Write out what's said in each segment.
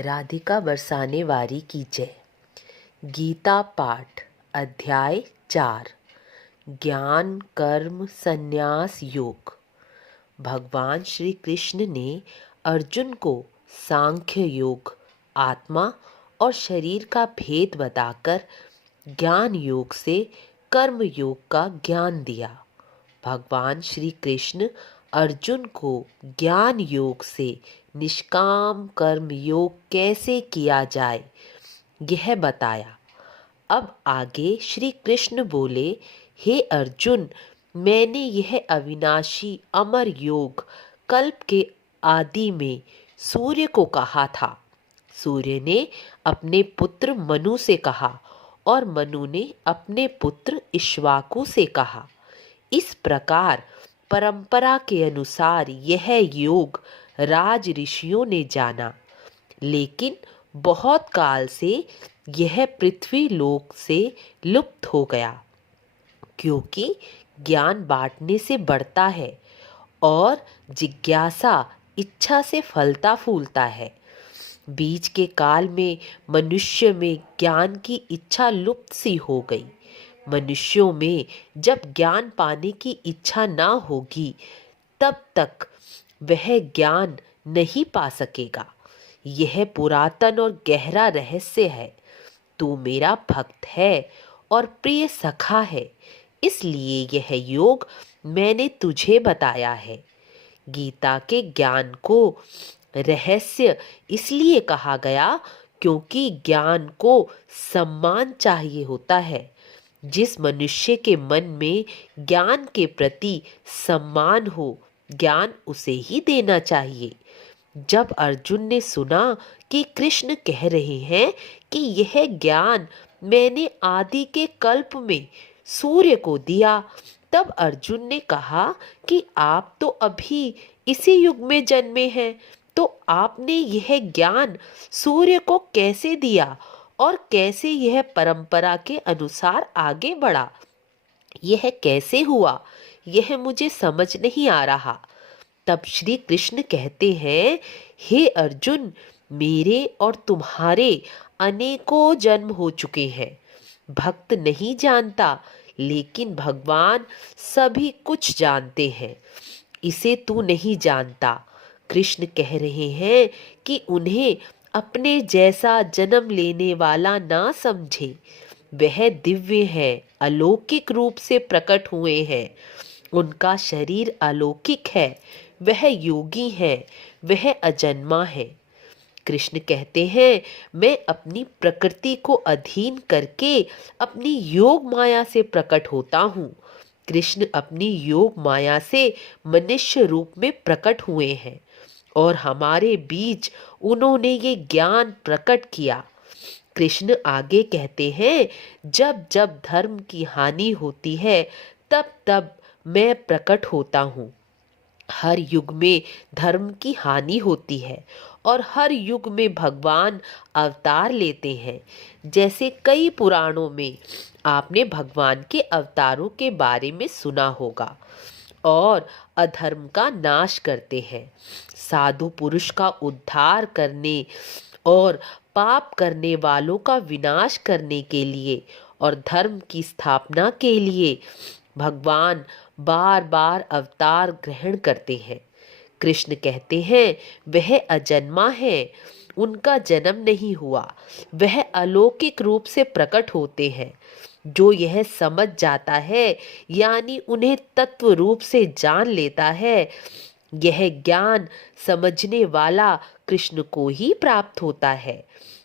राधिका बरसाने वारी की जय। गीता पाठ अध्याय 4 ज्ञान कर्म संन्यास योग। भगवान श्री कृष्ण ने अर्जुन को सांख्य योग, आत्मा और शरीर का भेद बताकर ज्ञान योग से कर्म योग का ज्ञान दिया। भगवान श्री कृष्ण अर्जुन को ज्ञान योग से निष्काम कर्म योग कैसे किया जाए यह बताया। अब आगे श्री कृष्ण बोले, हे अर्जुन, मैंने यह अविनाशी अमर योग कल्प के आदि में सूर्य को कहा था। सूर्य ने अपने पुत्र मनु से कहा और मनु ने अपने पुत्र इक्ष्वाकु से कहा। इस प्रकार परंपरा के अनुसार यह योग राज ऋषियों ने जाना, लेकिन बहुत काल से यह पृथ्वी लोक से लुप्त हो गया, क्योंकि ज्ञान बांटने से बढ़ता है और जिज्ञासा इच्छा से फलता फूलता है। बीच के काल में मनुष्य में ज्ञान की इच्छा लुप्त सी हो गई। मनुष्यों में जब ज्ञान पाने की इच्छा ना होगी तब तक वह ज्ञान नहीं पा सकेगा। यह पुरातन और गहरा रहस्य है। तू मेरा भक्त है और प्रिय सखा है, इसलिए यह योग मैंने तुझे बताया है। गीता के ज्ञान को रहस्य इसलिए कहा गया क्योंकि ज्ञान को सम्मान चाहिए होता है। जिस मनुष्य के मन में ज्ञान के प्रति सम्मान हो, ज्ञान उसे ही देना चाहिए। जब अर्जुन ने सुना कि कृष्ण कह रहे हैं कि यह ज्ञान मैंने आदि के कल्प में सूर्य को दिया, तब अर्जुन ने कहा कि आप तो अभी इसी युग में जन्मे हैं, तो आपने यह ज्ञान सूर्य को कैसे दिया और कैसे यह परंपरा के अनुसार आगे बढ़ा? यह कैसे हुआ, यह मुझे समझ नहीं आ रहा। तब श्री कृष्ण कहते हैं, हे अर्जुन, मेरे और तुम्हारे अनेकों जन्म हो चुके हैं। भक्त नहीं जानता, लेकिन भगवान सभी कुछ जानते हैं। इसे तू नहीं जानता। कृष्ण कह रहे हैं कि उन्हें अपने जैसा जन्म लेने वाला ना समझे। वह दिव्य है, अलौकिक रूप से प्रकट हुए हैं। उनका शरीर अलौकिक है, वह योगी है, वह अजन्मा है। कृष्ण कहते हैं, मैं अपनी प्रकृति को अधीन करके अपनी योग माया से प्रकट होता हूँ। कृष्ण अपनी योग माया से मनुष्य रूप में प्रकट हुए हैं और हमारे बीच उन्होंने ये ज्ञान प्रकट किया। कृष्ण आगे कहते हैं, जब जब धर्म की हानि होती है तब तब मैं प्रकट होता हूँ। हर युग में धर्म की हानि होती है और हर युग में भगवान अवतार लेते हैं। जैसे कई पुराणों में आपने भगवान के अवतारों के बारे में सुना होगा। और अधर्म का नाश करते हैं, साधु पुरुष का उद्धार करने और पाप करने वालों का विनाश करने के लिए और धर्म की स्थापना के लिए भगवान बार बार अवतार ग्रहण करते हैं। कृष्ण कहते हैं, वह अजन्मा है, उनका जन्म नहीं हुआ, वह अलौकिक रूप से प्रकट होते हैं। जो यह समझ जाता है, यानी उन्हें तत्व रूप से जान लेता है, यह ज्ञान समझने वाला कृष्ण को ही प्राप्त होता है।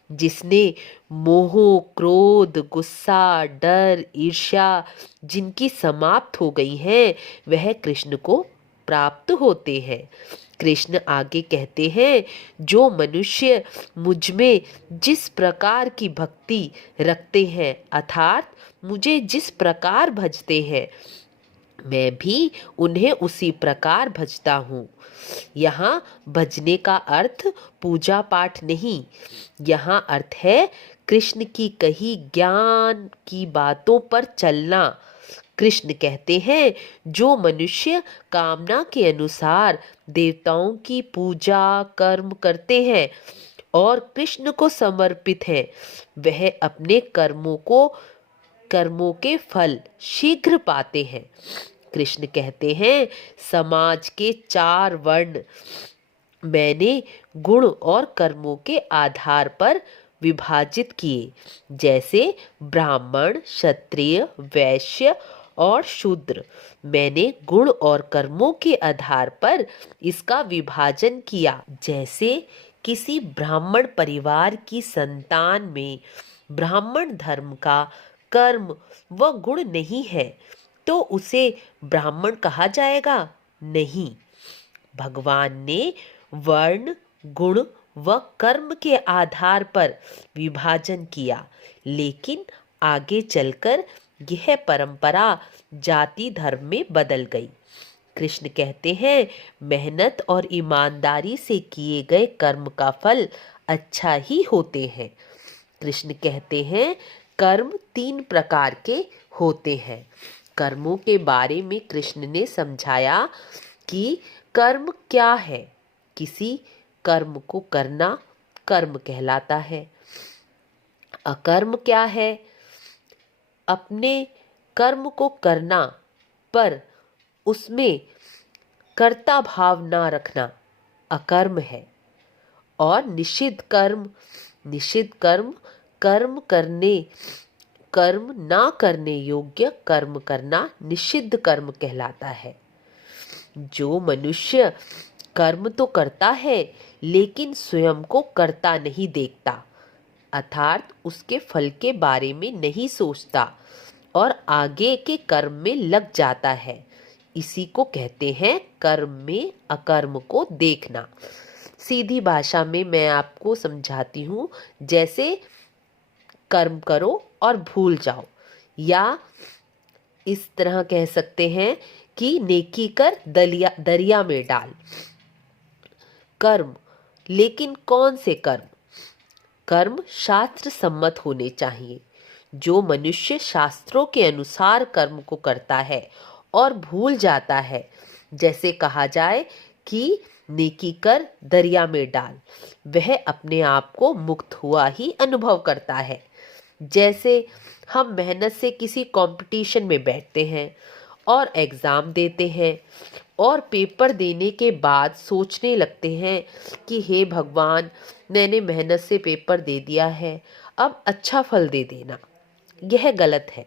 जिसने मोह, क्रोध, गुस्सा, डर, ईर्ष्या जिनकी समाप्त हो गई हैं, वह कृष्ण को प्राप्त होते हैं। कृष्ण आगे कहते हैं, जो मनुष्य मुझ में जिस प्रकार की भक्ति रखते हैं, अर्थात मुझे जिस प्रकार भजते हैं, मैं भी उन्हें उसी प्रकार भजता हूँ। यहाँ भजने का अर्थ पूजा पाठ नहीं, यहाँ अर्थ है कृष्ण की कही ज्ञान की बातों पर चलना। कृष्ण कहते हैं, जो मनुष्य कामना के अनुसार देवताओं की पूजा कर्म करते हैं और कृष्ण को समर्पित हैं, वह अपने कर्मों के फल शीघ्र पाते हैं। कृष्ण कहते हैं, समाज के 4 वर्ण मैंने गुण और कर्मों के आधार पर विभाजित किए, जैसे ब्राह्मण, क्षत्रिय, वैश्य और शूद्र। मैंने गुण और कर्मों के आधार पर इसका विभाजन किया। जैसे किसी ब्राह्मण परिवार की संतान में ब्राह्मण धर्म का कर्म व गुण नहीं है, तो उसे ब्राह्मण कहा जाएगा? नहीं। भगवान ने वर्ण, गुण व कर्म के आधार पर विभाजन किया, लेकिन आगे चलकर यह परंपरा जाति धर्म में बदल गई। कृष्ण कहते हैं, मेहनत और ईमानदारी से किए गए कर्म का फल अच्छा ही होते हैं। कृष्ण कहते हैं, कर्म 3 प्रकार के होते हैं। कर्मों के बारे में कृष्ण ने समझाया कि कर्म क्या है। किसी कर्म को करना कर्म कहलाता है। अकर्म क्या है? अपने कर्म को करना पर उसमें कर्ता भाव ना रखना अकर्म है। और निषिद्ध कर्म कर्म ना करने योग्य कर्म करना निषिद्ध कर्म कहलाता है। जो मनुष्य कर्म तो करता है लेकिन स्वयं को करता नहीं देखता, अर्थात उसके फल के बारे में नहीं सोचता और आगे के कर्म में लग जाता है, इसी को कहते हैं कर्म में अकर्म को देखना। सीधी भाषा में मैं आपको समझाती हूँ, जैसे कर्म करो और भूल जाओ, या इस तरह कह सकते हैं कि नेकी कर दरिया में डाल। कर्म, लेकिन कौन से कर्म? कर्म शास्त्र सम्मत होने चाहिए। जो मनुष्य शास्त्रों के अनुसार कर्म को करता है और भूल जाता है, जैसे कहा जाए कि नेकी कर दरिया में डाल, वह अपने आप को मुक्त हुआ ही अनुभव करता है। जैसे हम मेहनत से किसी कंपटीशन में बैठते हैं और एग्ज़ाम देते हैं और पेपर देने के बाद सोचने लगते हैं कि हे भगवान, मैंने मेहनत से पेपर दे दिया है, अब अच्छा फल दे देना। यह गलत है।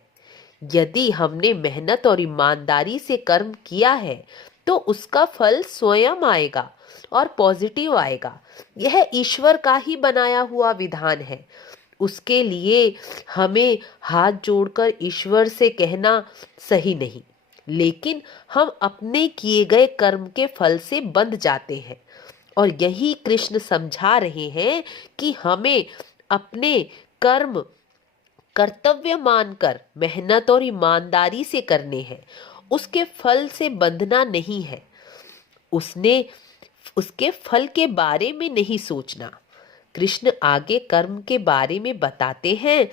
यदि हमने मेहनत और ईमानदारी से कर्म किया है तो उसका फल स्वयं आएगा और पॉजिटिव आएगा। यह ईश्वर का ही बनाया हुआ विधान है। उसके लिए हमें हाथ जोड़कर ईश्वर से कहना सही नहीं, लेकिन हम अपने किए गए कर्म के फल से बंध जाते हैं। और यही कृष्ण समझा रहे हैं कि हमें अपने कर्म कर्तव्य मानकर मेहनत और ईमानदारी से करने हैं, उसके फल से बंधना नहीं है। उसके फल के बारे में नहीं सोचना। कृष्ण आगे कर्म के बारे में बताते हैं,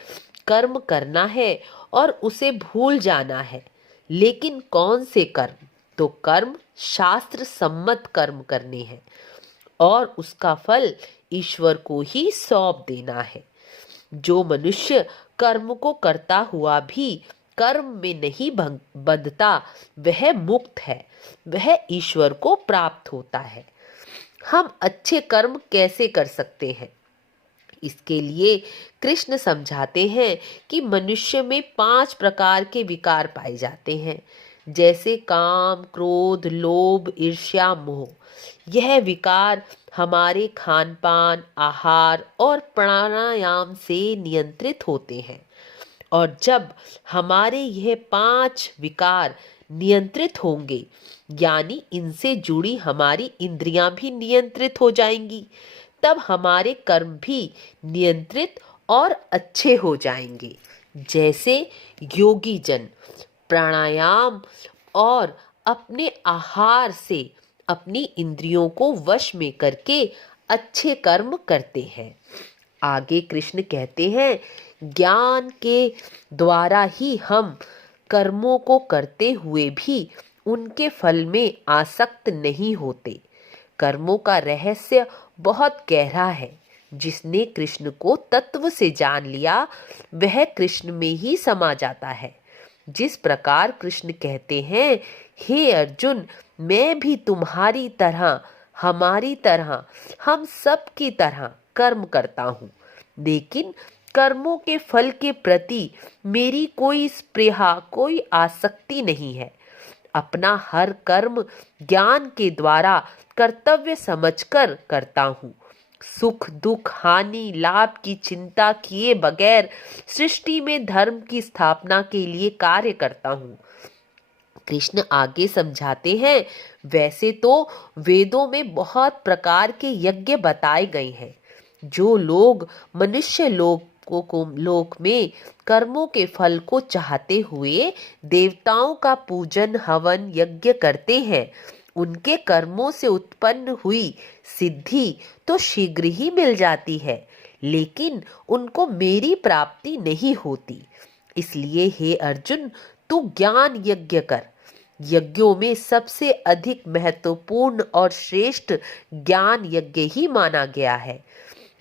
कर्म करना है और उसे भूल जाना है, लेकिन कौन से कर्म? तो कर्म शास्त्र सम्मत कर्म करने हैं और उसका फल ईश्वर को ही सौंप देना है। जो मनुष्य कर्म को करता हुआ भी कर्म में नहीं बंधता, वह मुक्त है, वह ईश्वर को प्राप्त होता है। हम अच्छे कर्म कैसे कर सकते हैं? इसके लिए कृष्ण समझाते हैं कि मनुष्य में 5 प्रकार के विकार पाए जाते हैं, जैसे काम, क्रोध, लोभ, ईर्ष्या, मोह। यह विकार हमारे खान पान, आहार और प्राणायाम से नियंत्रित होते हैं। और जब हमारे यह 5 विकार नियंत्रित होंगे, यानी इनसे जुड़ी हमारी इंद्रियां भी नियंत्रित हो जाएंगी, तब हमारे कर्म भी नियंत्रित और अच्छे हो जाएंगे। जैसे योगी जन प्राणायाम और अपने आहार से अपनी इंद्रियों को वश में करके अच्छे कर्म करते हैं। आगे कृष्ण कहते हैं, ज्ञान के द्वारा ही हम कर्मों को करते हुए भी उनके फल में आसक्त नहीं होते। कर्मों का रहस्य बहुत गहरा है। जिसने कृष्ण को तत्व से जान लिया वह कृष्ण में ही समा जाता है। जिस प्रकार कृष्ण कहते हैं, हे अर्जुन, मैं भी तुम्हारी तरह, हमारी तरह, हम सब की तरह कर्म करता हूँ, लेकिन कर्मों के फल के प्रति मेरी कोई स्पृहा, कोई आसक्ति नहीं है। अपना हर कर्म ज्ञान के द्वारा कर्तव्य समझकर करता हूँ। सुख दुख हानि लाभ की चिंता किए बगैर सृष्टि में धर्म की स्थापना के लिए कार्य करता हूँ। कृष्ण आगे समझाते हैं, वैसे तो वेदों में बहुत प्रकार के यज्ञ बताए गए हैं। जो लोग मनुष्य लोक में कर्मों के फल को चाहते हुए देवताओं का पूजन हवन यज्ञ करते हैं, उनके कर्मों से उत्पन्न हुई सिद्धि तो शीघ्र ही मिल जाती है, लेकिन उनको मेरी प्राप्ति नहीं होती। इसलिए हे अर्जुन, तू ज्ञान यज्ञ कर। यज्ञों में सबसे अधिक महत्वपूर्ण और श्रेष्ठ ज्ञान यज्ञ ही माना गया है।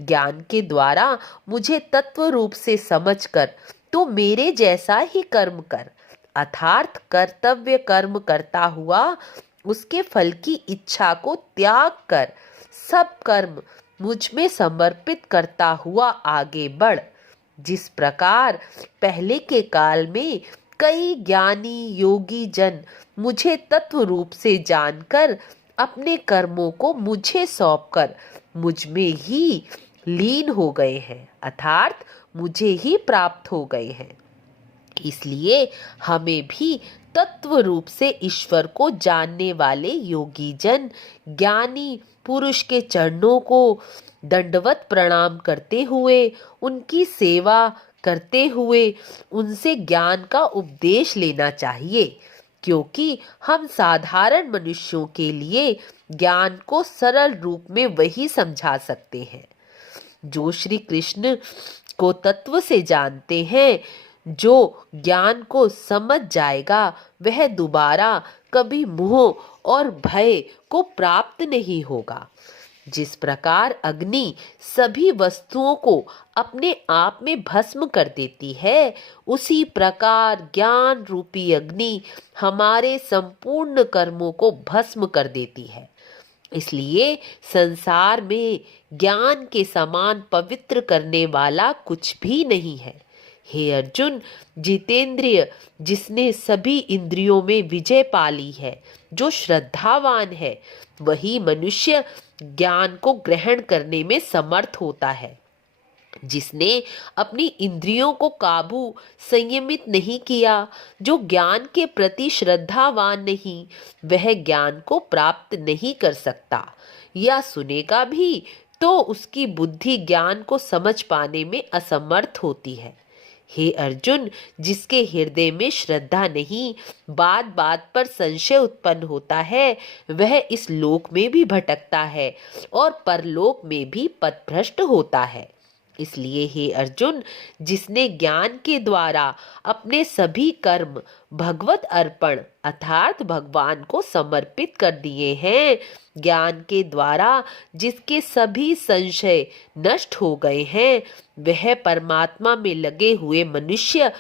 ज्ञान के द्वारा मुझे तत्व रूप से समझकर तो मेरे जैसा ही कर्म कर, अर्थात कर्तव्य कर्म करता हुआ उसके फल की इच्छा को त्याग कर सब कर्म मुझ में समर्पित करता हुआ आगे बढ़। जिस प्रकार पहले के काल में कई ज्ञानी योगी जन मुझे तत्व रूप से जानकर अपने कर्मों को मुझे सौंपकर मुझ में ही लीन हो गए हैं, अर्थात मुझे ही प्राप्त हो गए हैं। इसलिए हमें भी तत्व रूप से ईश्वर को जानने वाले योगी जन ज्ञानी पुरुष के चरणों को दंडवत प्रणाम करते हुए, उनकी सेवा करते हुए उनसे ज्ञान का उपदेश लेना चाहिए, क्योंकि हम साधारण मनुष्यों के लिए ज्ञान को सरल रूप में वही समझा सकते हैं। जो श्री कृष्ण को तत्व से जानते हैं, जो ज्ञान को समझ जाएगा, वह दोबारा कभी मोह और भय को प्राप्त नहीं होगा। जिस प्रकार अग्नि सभी वस्तुओं को अपने आप में भस्म कर देती है, उसी प्रकार ज्ञान रूपी अग्नि हमारे संपूर्ण कर्मों को भस्म कर देती है। इसलिए संसार में ज्ञान के समान पवित्र करने वाला कुछ भी नहीं है। हे अर्जुन, जितेंद्रिय, जिसने सभी इंद्रियों में विजय पा ली है, जो श्रद्धावान है, वही मनुष्य ज्ञान को ग्रहण करने में समर्थ होता है। जिसने अपनी इंद्रियों को काबू संयमित नहीं किया, जो ज्ञान के प्रति श्रद्धावान नहीं, वह ज्ञान को प्राप्त नहीं कर सकता, या सुनेगा भी तो उसकी बुद्धि ज्ञान को समझ पाने में असमर्थ होती है। हे अर्जुन, जिसके हृदय में श्रद्धा नहीं, बात बात पर संशय उत्पन्न होता है, वह इस लोक में भी भटकता है और परलोक में भी पथभ्रष्ट होता है। इसलिए हे अर्जुन, जिसने ज्ञान के द्वारा अपने सभी कर्म भगवत अर्पण अर्थात भगवान को समर्पित कर दिए हैं, ज्ञान के द्वारा जिसके सभी संशय नष्ट हो गए हैं, वह परमात्मा में लगे हुए मनुष्य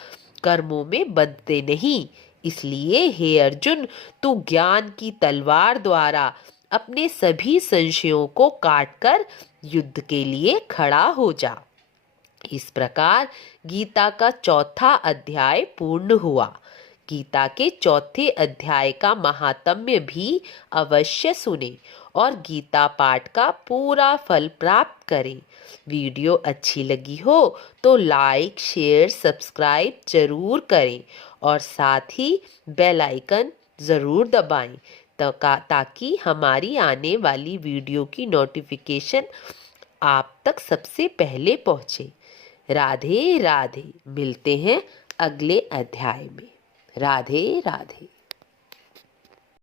कर्मों में बंधते नहीं। इसलिए हे अर्जुन, तू ज्ञान की तलवार द्वारा अपने सभी संशयों को काटकर युद्ध के लिए खड़ा हो जा। इस प्रकार गीता का चौथा अध्याय पूर्ण हुआ। गीता के चौथे अध्याय का महात्म्य भी अवश्य सुने और गीता पाठ का पूरा फल प्राप्त करें। वीडियो अच्छी लगी हो तो लाइक शेयर सब्सक्राइब जरूर करें और साथ ही बेल आइकन ज़रूर दबाएं ताकि हमारी आने वाली वीडियो की नोटिफिकेशन आप तक सबसे पहले पहुँचे। राधे राधे। मिलते हैं अगले अध्याय में। राधे राधे।